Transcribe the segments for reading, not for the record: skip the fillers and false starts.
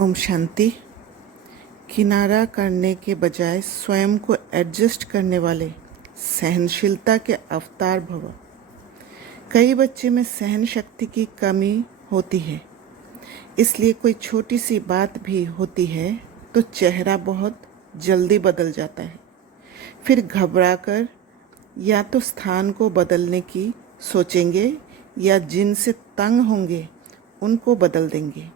ओम शांति। किनारा करने के बजाय स्वयं को एडजस्ट करने वाले सहनशीलता के अवतार भव। कई बच्चे में सहन शक्ति की कमी होती है, इसलिए कोई छोटी सी बात भी होती है तो चेहरा बहुत जल्दी बदल जाता है। फिर घबराकर या तो स्थान को बदलने की सोचेंगे या जिनसे तंग होंगे उनको बदल देंगे।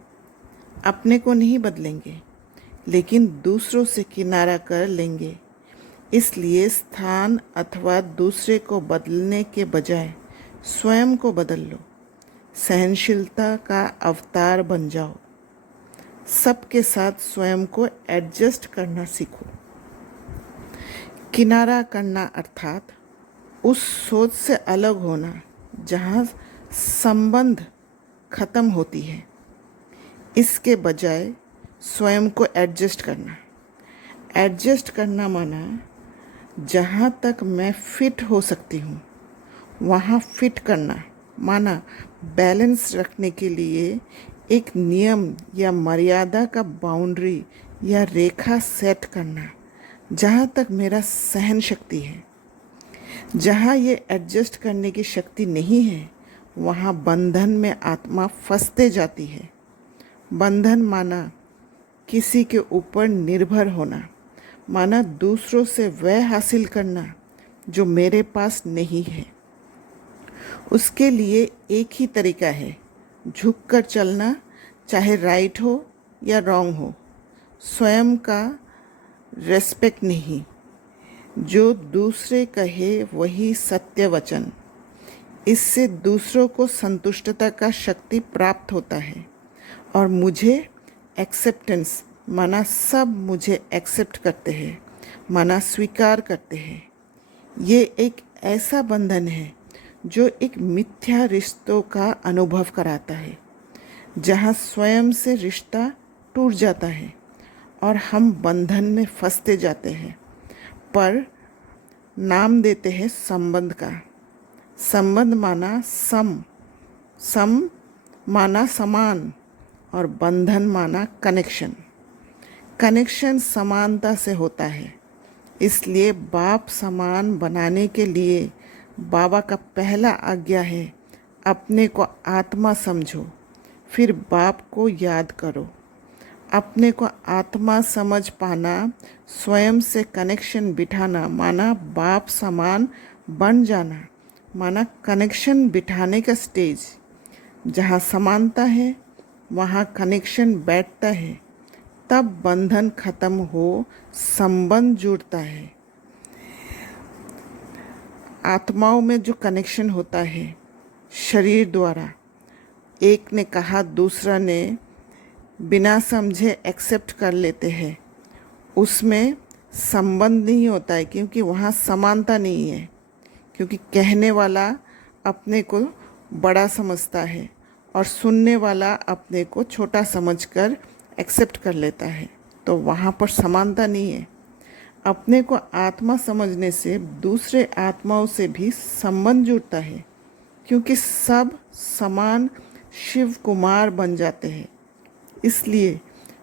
अपने को नहीं बदलेंगे, लेकिन दूसरों से किनारा कर लेंगे। इसलिए स्थान अथवा दूसरे को बदलने के बजाय स्वयं को बदल लो। सहनशीलता का अवतार बन जाओ। सबके साथ स्वयं को एडजस्ट करना सीखो। किनारा करना अर्थात उस सोच से अलग होना जहाँ संबंध खत्म होती है। इसके बजाय स्वयं को एडजस्ट करना। एडजस्ट करना माना जहाँ तक मैं फिट हो सकती हूँ वहाँ फिट करना, माना बैलेंस रखने के लिए एक नियम या मर्यादा का बाउंड्री या रेखा सेट करना जहाँ तक मेरा सहन शक्ति है। जहाँ ये एडजस्ट करने की शक्ति नहीं है वहाँ बंधन में आत्मा फंसते जाती है। बंधन माना किसी के ऊपर निर्भर होना, माना दूसरों से वह हासिल करना जो मेरे पास नहीं है। उसके लिए एक ही तरीका है, झुककर चलना, चाहे राइट हो या रॉन्ग हो। स्वयं का रेस्पेक्ट नहीं, जो दूसरे कहे वही सत्य वचन। इससे दूसरों को संतुष्टता का शक्ति प्राप्त होता है और मुझे एक्सेप्टेंस, माना सब मुझे एक्सेप्ट करते हैं, माना स्वीकार करते हैं। ये एक ऐसा बंधन है जो एक मिथ्या रिश्तों का अनुभव कराता है, जहाँ स्वयं से रिश्ता टूट जाता है और हम बंधन में फंसते जाते हैं। पर नाम देते हैं संबंध का। संबंध माना सम माना समान और बंधन माना कनेक्शन। कनेक्शन समानता से होता है। इसलिए बाप समान बनाने के लिए बाबा का पहला आज्ञा है, अपने को आत्मा समझो, फिर बाप को याद करो। अपने को आत्मा समझ पाना, स्वयं से कनेक्शन बिठाना, माना बाप समान बन जाना, माना कनेक्शन बिठाने का स्टेज। जहाँ समानता है वहाँ कनेक्शन बैठता है, तब बंधन खत्म हो संबंध जुड़ता है। आत्माओं में जो कनेक्शन होता है शरीर द्वारा, एक ने कहा दूसरा ने बिना समझे एक्सेप्ट कर लेते हैं, उसमें संबंध नहीं होता है, क्योंकि वहाँ समानता नहीं है। क्योंकि कहने वाला अपने को बड़ा समझता है और सुनने वाला अपने को छोटा समझकर एक्सेप्ट कर लेता है, तो वहाँ पर समानता नहीं है। अपने को आत्मा समझने से दूसरे आत्माओं से भी संबंध जुड़ता है, क्योंकि सब समान शिव कुमार बन जाते हैं। इसलिए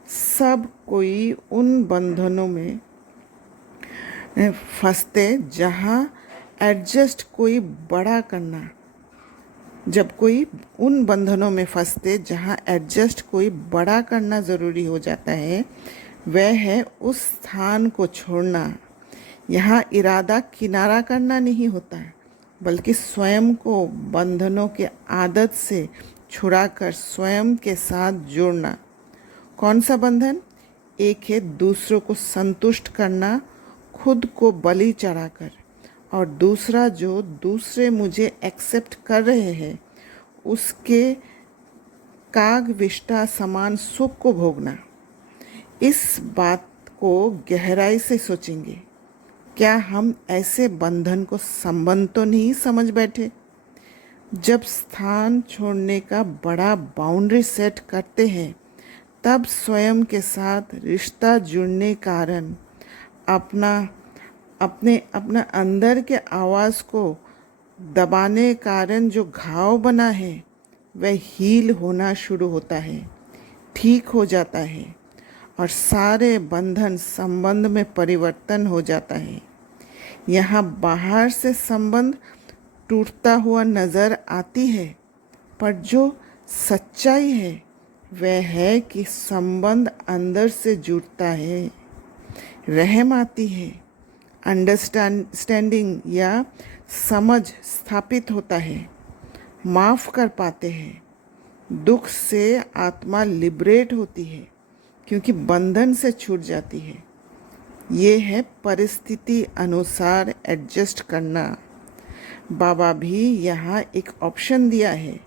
सब कोई उन बंधनों में फंसते जहाँ एडजस्ट कोई बड़ा करना, जब कोई उन बंधनों में फंसते जहाँ एडजस्ट कोई बड़ा करना ज़रूरी हो जाता है, वह है उस स्थान को छोड़ना। यहाँ इरादा किनारा करना नहीं होता, बल्कि स्वयं को बंधनों के आदत से छुड़ाकर स्वयं के साथ जोड़ना। कौन सा बंधन? एक है दूसरों को संतुष्ट करना, खुद को बलि चढ़ाकर, और दूसरा जो दूसरे मुझे एक्सेप्ट कर रहे हैं उसके काग विष्टा समान सुख को भोगना। इस बात को गहराई से सोचेंगे। क्या हम ऐसे बंधन को संबंध तो नहीं समझ बैठे? जब स्थान छोड़ने का बड़ा बाउंड्री सेट करते हैं तब स्वयं के साथ रिश्ता जुड़ने कारण अपना अंदर के आवाज़ को दबाने कारण जो घाव बना है वह हील होना शुरू होता है। ठीक हो जाता है और सारे बंधन संबंध में परिवर्तन हो जाता है। यहाँ बाहर से संबंध टूटता हुआ नज़र आती है, पर जो सच्चाई है वह है कि संबंध अंदर से जुड़ता है, रहम आती है, अंडरस्टैंडिंग या समझ स्थापित होता है, माफ़ कर पाते हैं। दुख से आत्मा लिबरेट होती है क्योंकि बंधन से छूट जाती है। ये है परिस्थिति अनुसार एडजस्ट करना। बाबा भी यहाँ एक ऑप्शन दिया है,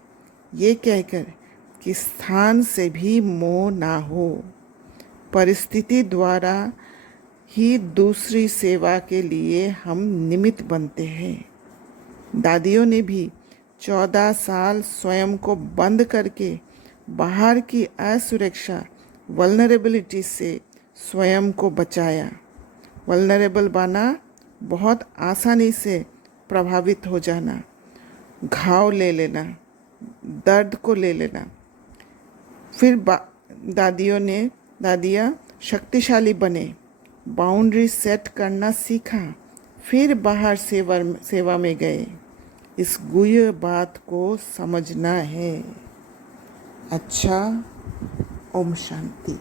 ये कहकर कि स्थान से भी मोह ना हो। परिस्थिति द्वारा ही दूसरी सेवा के लिए हम निमित्त बनते हैं। दादियों ने भी 14 साल स्वयं को बंद करके बाहर की असुरक्षा वल्नरेबिलिटी से स्वयं को बचाया। वल्नरेबल बना बहुत आसानी से प्रभावित हो जाना, घाव ले लेना, दर्द को ले लेना। फिर दादियाँ शक्तिशाली बने, बाउंड्री सेट करना सीखा, फिर बाहर सेवा में गए। इस गुह्य बात को समझना है। अच्छा, ओम शांति।